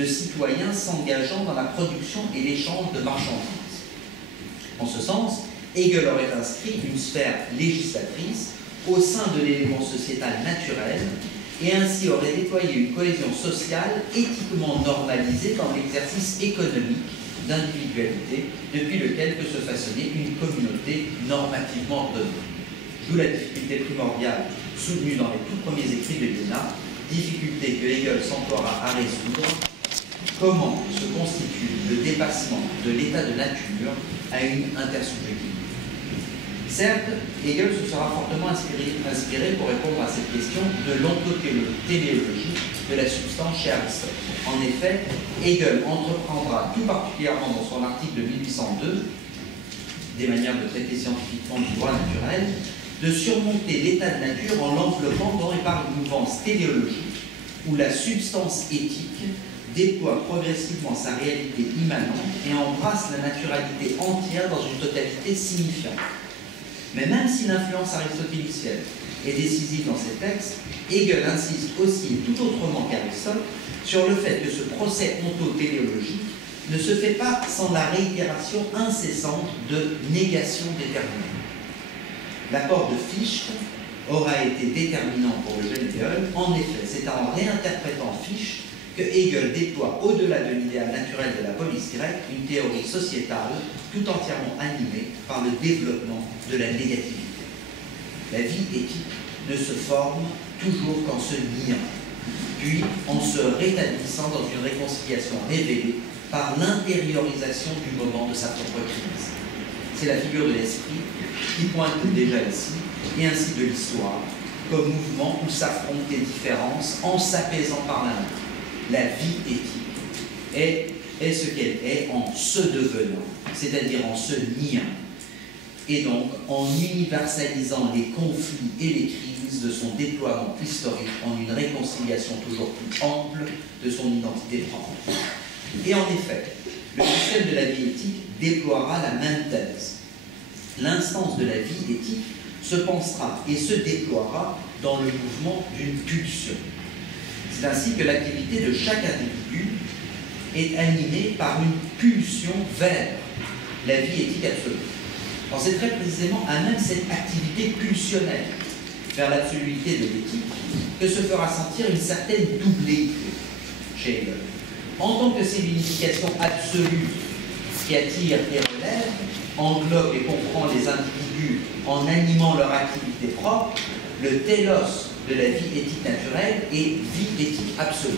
de citoyens s'engageant dans la production et l'échange de marchandises. En ce sens, Hegel aurait inscrit une sphère législatrice au sein de l'élément sociétal naturel et ainsi aurait déployé une cohésion sociale éthiquement normalisée dans l'exercice économique d'individualité depuis lequel peut se façonner une communauté normativement ordonnée. D'où la difficulté primordiale soutenue dans les tout premiers écrits de Léna, difficulté que Hegel s'emploiera à résoudre: comment se constitue le dépassement de l'état de nature à une intersubjectivité. Certes, Hegel se sera fortement inspiré pour répondre à cette question de l'ontotéléologie de la substance chez Aristote. En effet, Hegel entreprendra tout particulièrement dans son article de 1802, des manières de traiter scientifiquement du droit naturel, de surmonter l'état de nature en l'enveloppant dans et par une mouvance téléologique où la substance éthique déploie progressivement sa réalité immanente et embrasse la naturalité entière dans une totalité signifiante. Mais même si l'influence aristotélicienne est décisive dans ces textes, Hegel insiste aussi, et tout autrement qu'Aristote, sur le fait que ce procès ontotéléologique ne se fait pas sans la réitération incessante de négations déterminées. L'apport de Fichte aura été déterminant pour le jeune Hegel. En effet, c'est en réinterprétant Fichte que Hegel déploie, au-delà de l'idéal naturel de la police grecque, une théorie sociétale tout entièrement animée par le développement de la négativité. La vie éthique ne se forme toujours qu'en se niant, puis en se rétablissant dans une réconciliation révélée par l'intériorisation du moment de sa propre crise. C'est la figure de l'esprit qui pointe déjà ici, et ainsi de l'histoire, comme mouvement où s'affrontent les différences en s'apaisant par la main. La vie éthique est ce qu'elle est en se devenant, c'est-à-dire en se niant, et donc en universalisant les conflits et les crises de son déploiement historique en une réconciliation toujours plus ample de son identité propre. Et en effet, le système de la vie éthique déploiera la même thèse. L'instance de la vie éthique se pensera et se déploiera dans le mouvement d'une pulsion. C'est ainsi que l'activité de chaque individu est animée par une pulsion vers la vie éthique absolue. Alors c'est très précisément à même cette activité pulsionnelle vers l'absoluité de l'éthique que se fera sentir une certaine doubléité chez Hegel. En tant que signification absolue qui attire et relève, englobe et comprend les individus en animant leur activité propre, le télos de la vie éthique naturelle est vie éthique absolue.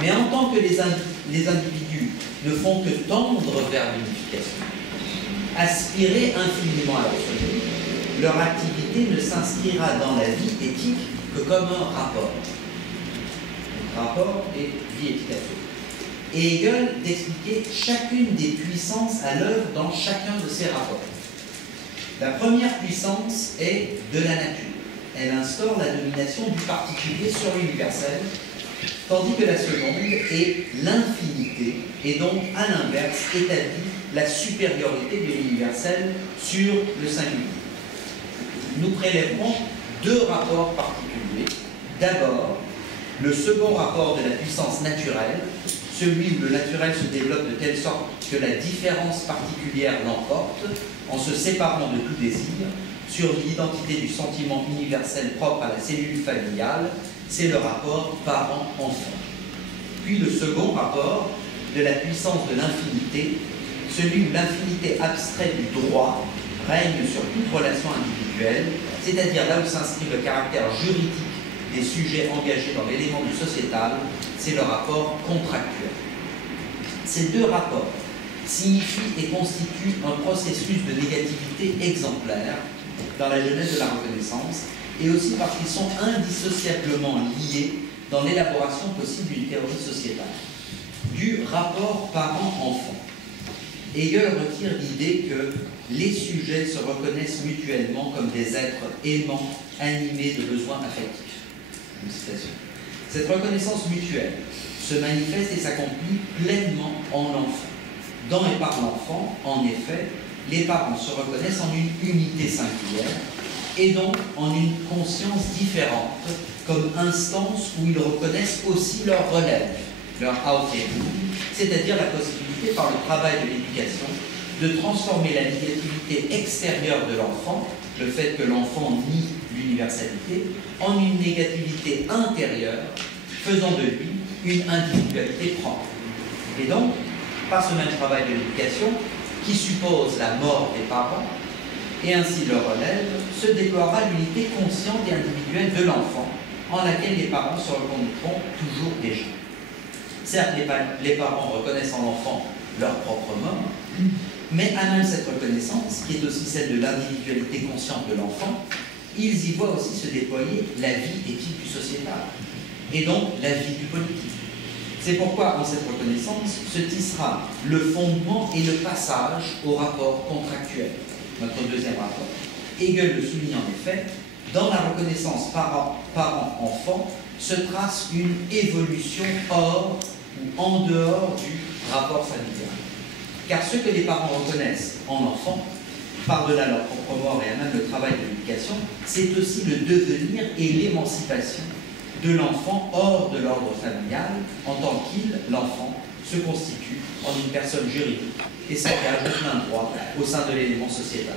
Mais en tant que les individus ne font que tendre vers l'unification, aspirer infiniment à l'absolu, leur activité ne s'inscrira dans la vie éthique que comme un rapport. Rapport et vie éthique absolue. Et Hegel d'expliquer chacune des puissances à l'œuvre dans chacun de ces rapports. La première puissance est de la nature. Elle instaure la domination du particulier sur l'universel, tandis que la seconde est l'infinité, et donc, à l'inverse, établit la supériorité de l'universel sur le singulier. Nous prélèverons deux rapports particuliers. D'abord, le second rapport de la puissance naturelle, celui où le naturel se développe de telle sorte que la différence particulière l'emporte, en se séparant de tout désir, sur l'identité du sentiment universel propre à la cellule familiale, c'est le rapport parent-enfant. Puis le second rapport de la puissance de l'infinité, celui où l'infinité abstraite du droit règne sur toute relation individuelle, c'est-à-dire là où s'inscrit le caractère juridique des sujets engagés dans l'élément du sociétal, c'est le rapport contractuel. Ces deux rapports signifient et constituent un processus de négativité exemplaire dans la jeunesse de la reconnaissance, et aussi parce qu'ils sont indissociablement liés dans l'élaboration possible d'une théorie sociétale. Du rapport parent-enfant, Hegel retire l'idée que les sujets se reconnaissent mutuellement comme des êtres aimants, animés de besoins affectifs. Une citation. Cette reconnaissance mutuelle se manifeste et s'accomplit pleinement en l'enfant. Dans et par l'enfant, en effet, les parents se reconnaissent en une unité singulière et donc en une conscience différente, comme instance où ils reconnaissent aussi leur relève, leur Aufklärung, c'est-à-dire la possibilité par le travail de l'éducation de transformer la négativité extérieure de l'enfant, le fait que l'enfant nie l'universalité, en une négativité intérieure, faisant de lui une individualité propre. Et donc, par ce même travail de l'éducation, qui suppose la mort des parents, et ainsi le relève, se déploiera l'unité consciente et individuelle de l'enfant, en laquelle les parents se reconnaîtront toujours déjà. Certes, les parents reconnaissent en l'enfant leur propre mort, mais à même cette reconnaissance, qui est aussi celle de l'individualité consciente de l'enfant, ils y voient aussi se déployer la vie éthique du sociétal, et donc la vie du politique. C'est pourquoi, en cette reconnaissance, se tissera le fondement et le passage au rapport contractuel, notre deuxième rapport. Hegel le souligne en effet, dans la reconnaissance parent-enfant se trace une évolution hors ou en dehors du rapport familial. Car ce que les parents reconnaissent en l'enfant, par-delà leur propre mort et à même le travail de l'éducation, c'est aussi le devenir et l'émancipation de l'enfant hors de l'ordre familial, en tant qu'il, l'enfant, se constitue en une personne juridique et s'engage de plein droit au sein de l'élément sociétal.